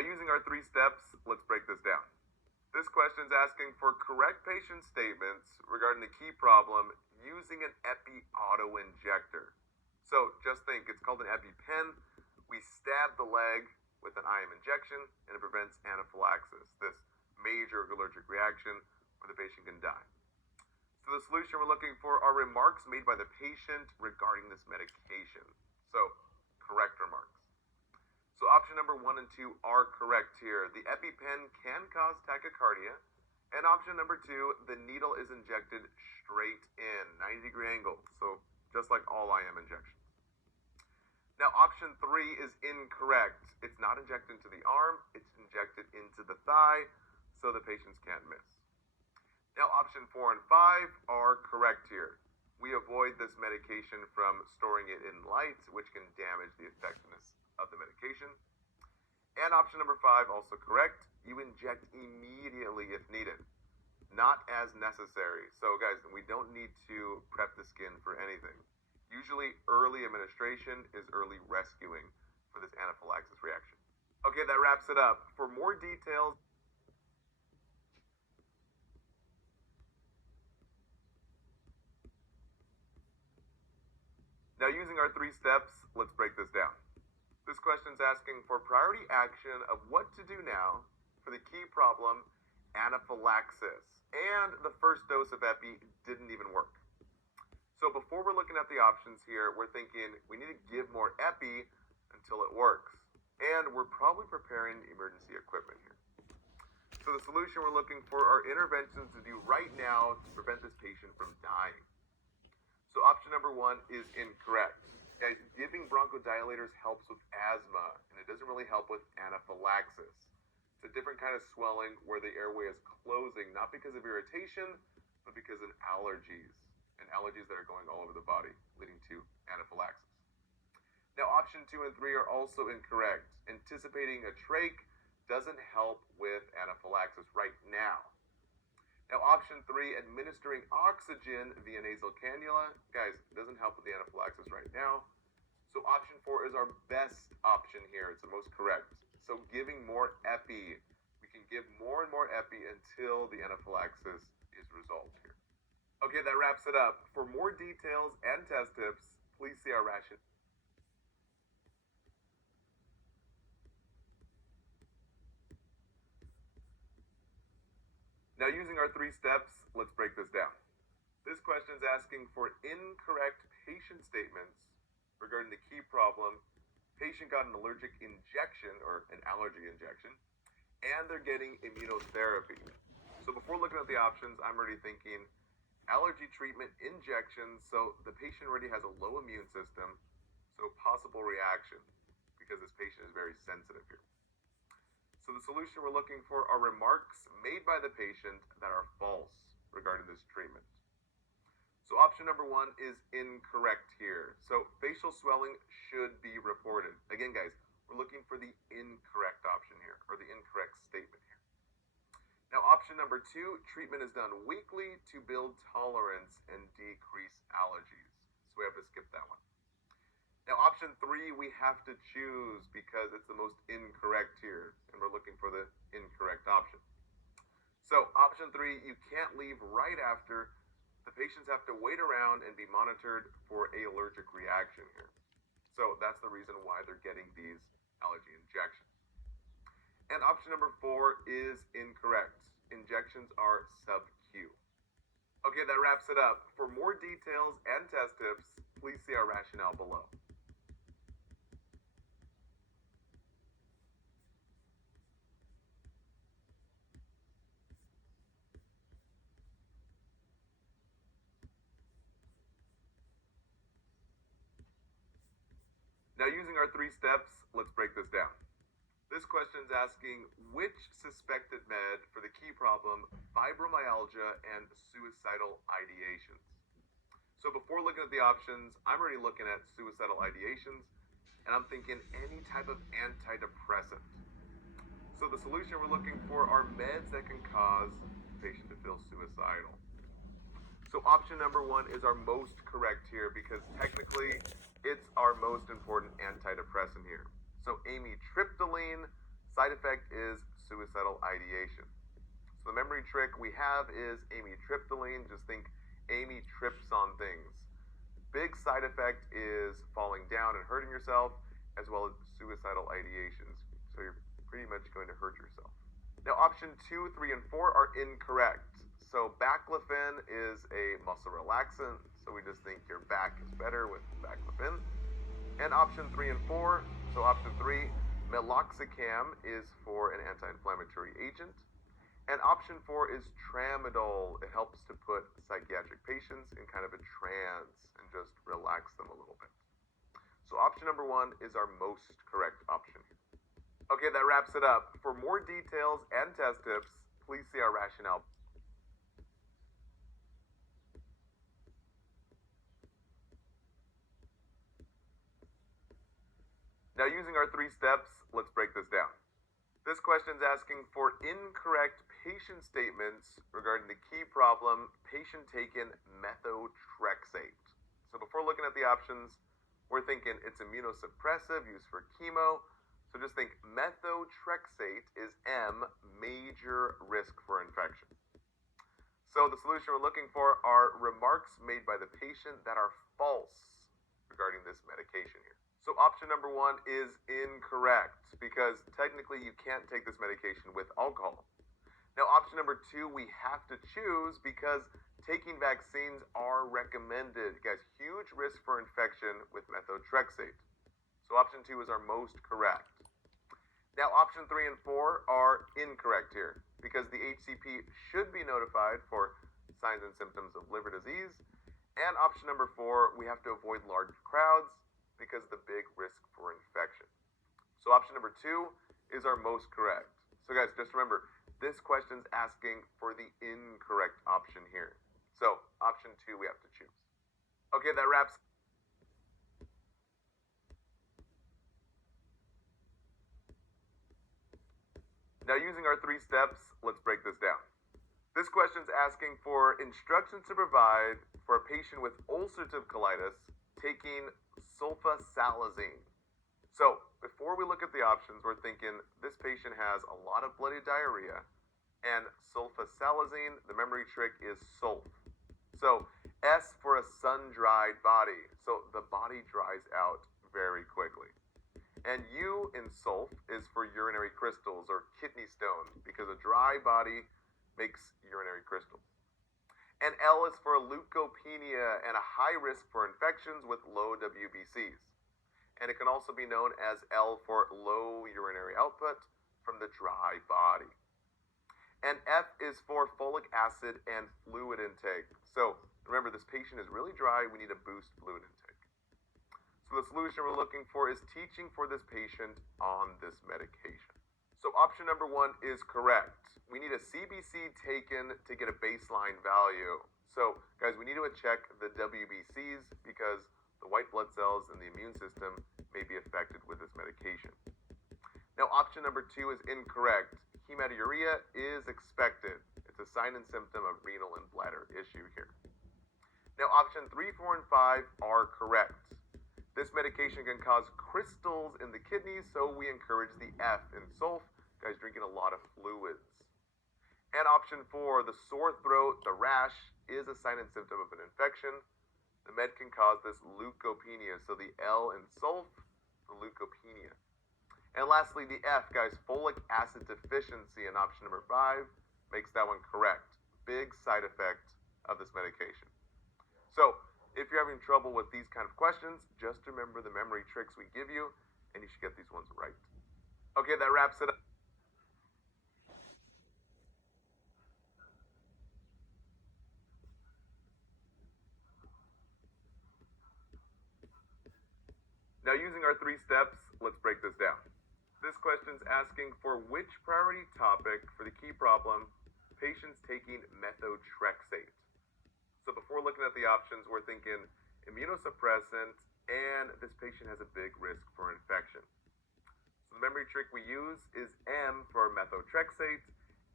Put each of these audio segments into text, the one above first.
Now, using our 3 steps, let's break this down. This question is asking for correct patient statements regarding the key problem using an epi auto injector. So just think, it's called an EpiPen. We stab the leg with an IM injection and it prevents anaphylaxis, this major allergic reaction where the patient can die. So the solution we're looking for are remarks made by the patient regarding this medication. So correct remarks. So option number 1 and 2 are correct here. The EpiPen can cause tachycardia. And option number 2, the needle is injected straight in, 90-degree angle. So just like all IM injections. Now option 3 is incorrect. It's not injected into the arm, it's injected into the thigh, so the patients can't miss. Now option 4 and 5 are correct here. We avoid this medication from storing it in light, which can damage the effectiveness of the medication. And option number 5, also correct. You inject immediately if needed, not as necessary. So guys, we don't need to prep the skin for anything. Usually early administration is early rescuing for this anaphylaxis reaction. Okay, that wraps it up. For more details, now using our 3 steps, let's break this down. This question is asking for priority action of what to do now for the key problem, anaphylaxis. And the first dose of epi didn't even work. So before we're looking at the options here, we're thinking we need to give more epi until it works. And we're probably preparing emergency equipment here. So the solution we're looking for are interventions to do right now to prevent this patient from dying. So option number 1 is incorrect. Guys, giving bronchodilators helps with asthma, and it doesn't really help with anaphylaxis. It's a different kind of swelling where the airway is closing, not because of irritation, but because of allergies, and allergies that are going all over the body, leading to anaphylaxis. Now, option 2 and 3 are also incorrect. Anticipating a trach doesn't help with anaphylaxis right now. Now, option 3, administering oxygen via nasal cannula. Guys, it doesn't help with the anaphylaxis right now. So option 4 is our best option here. It's the most correct. So giving more epi. We can give more and more epi until the anaphylaxis is resolved here. Okay, that wraps it up. For more details and test tips, please see our ration. Now, using our 3 steps, let's break this down. This question is asking for incorrect patient statements regarding the key problem. Patient got an allergic injection or an allergy injection, and they're getting immunotherapy. So before looking at the options, I'm already thinking allergy treatment injections. So the patient already has a low immune system, so possible reaction because this patient is very sensitive here. So the solution we're looking for are remarks made by the patient that are false regarding this treatment. So option number 1 is incorrect here. So facial swelling should be reported. Again, guys, we're looking for the incorrect option here, or the incorrect statement here. Now, option number 2, treatment is done weekly to build tolerance and decrease allergies. So we have to skip that one. Now, option 3, we have to choose because it's the most incorrect here, and we're looking for the incorrect option. So option 3, you can't leave right after. The patients have to wait around and be monitored for an allergic reaction here. So that's the reason why they're getting these allergy injections. And option number 4 is incorrect. Injections are sub-Q. Okay, that wraps it up. For more details and test tips, please see our rationale below. Now, using our 3 steps, let's break this down. This question is asking which suspected med for the key problem, fibromyalgia and suicidal ideations. So before looking at the options, I'm already looking at suicidal ideations, and I'm thinking any type of antidepressant. So the solution we're looking for are meds that can cause the patient to feel suicidal. So option number 1 is our most correct here because technically it's our most important antidepressant here. So amitriptyline, Side effect is suicidal ideation. So the memory trick we have is amitriptyline. Just think Amy trips on things. Big side effect is falling down and hurting yourself, as well as suicidal ideations. So you're pretty much going to hurt yourself. Now, option 2, 3, and 4 are incorrect. So baclofen is a muscle relaxant, so we just think your back is better with baclofen. And option 3 and 4, so option 3, meloxicam is for an anti-inflammatory agent. And option 4 is tramadol. It helps to put psychiatric patients in kind of a trance and just relax them a little bit. So option number 1 is our most correct option here. Okay, that wraps it up. For more details and test tips, please see our rationale. Now, using our 3 steps, let's break this down. This question is asking for incorrect patient statements regarding the key problem, patient taken methotrexate. So before looking at the options, we're thinking it's immunosuppressive, used for chemo. So just think methotrexate is M, major risk for infection. So the solution we're looking for are remarks made by the patient that are false regarding this medication here. So option number 1 is incorrect because technically you can't take this medication with alcohol. Now option number 2 we have to choose because taking vaccines are recommended. Guys, huge risk for infection with methotrexate. So option 2 is our most correct. Now option 3 and 4 are incorrect here because the HCP should be notified for signs and symptoms of liver disease. And option number 4, we have to avoid large crowds because of the big risk for infection. So option number 2 is our most correct. So guys, just remember, this question's asking for the incorrect option here. So option 2 we have to choose. Okay, that wraps. Now using our 3 steps, let's break this down. This question's asking for instructions to provide for a patient with ulcerative colitis taking sulfasalazine. So before we look at the options, we're thinking this patient has a lot of bloody diarrhea, and sulfasalazine, the memory trick is sulf. So S for a sun-dried body. So the body dries out very quickly. And U in sulf is for urinary crystals or kidney stones because a dry body makes urinary crystals. And L is for leukopenia and a high risk for infections with low WBCs. And it can also be known as L for low urinary output from the dry body. And F is for folic acid and fluid intake. So remember, this patient is really dry. We need to boost fluid intake. So the solution we're looking for is teaching for this patient on this medication. So option number 1 is correct. We need a CBC taken to get a baseline value. So guys, we need to check the WBCs because the white blood cells in the immune system may be affected with this medication. Now option number 2 is incorrect. Hematuria is expected. It's a sign and symptom of renal and bladder issue here. Now option 3, 4, and 5 are correct. This medication can cause crystals in the kidneys, so we encourage the F in sulf. Guys, drinking a lot of fluids. And option 4, the sore throat, the rash, is a sign and symptom of an infection. The med can cause this leukopenia, so the L in sulf, the leukopenia. And lastly, the F, guys, folic acid deficiency in option number 5 makes that one correct. Big side effect of this medication. So, if you're having trouble with these kind of questions, just remember the memory tricks we give you, and you should get these ones right. Okay, that wraps it up. Now, using our 3 steps, let's break this down. This question's asking for which priority topic for the key problem, patients taking methotrexate. So before looking at the options, we're thinking immunosuppressant, and this patient has a big risk for infection. So the memory trick we use is M for methotrexate,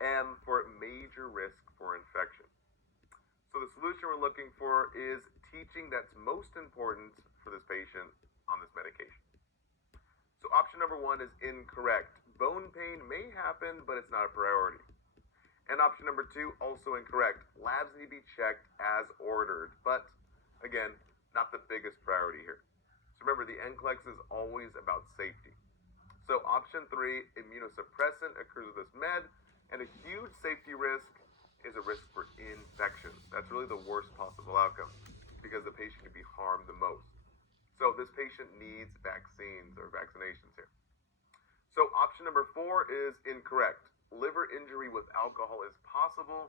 M for major risk for infection. So the solution we're looking for is teaching that's most important for this patient on this medication. So option number 1 is incorrect. Bone pain may happen, but it's not a priority. And option number 2, also incorrect. Labs need to be checked as ordered, but again, not the biggest priority here. So remember, the NCLEX is always about safety. So option 3, immunosuppressant occurs with this med, and a huge safety risk is a risk for infections. That's really the worst possible outcome because the patient could be harmed the most. So this patient needs vaccines or vaccinations here. So option number 4 is incorrect. Liver injury with alcohol is possible,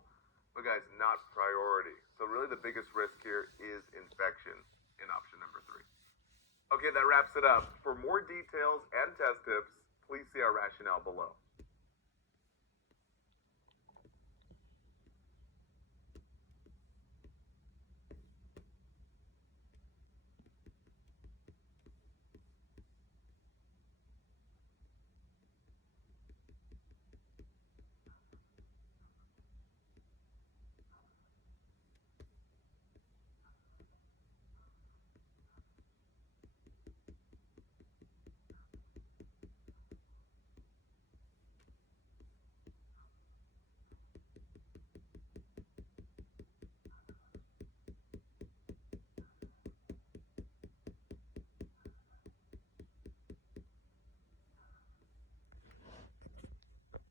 but guys, not priority. So really the biggest risk here is infection in option number 3. Okay, that wraps it up. For more details and test tips, please see our rationale below.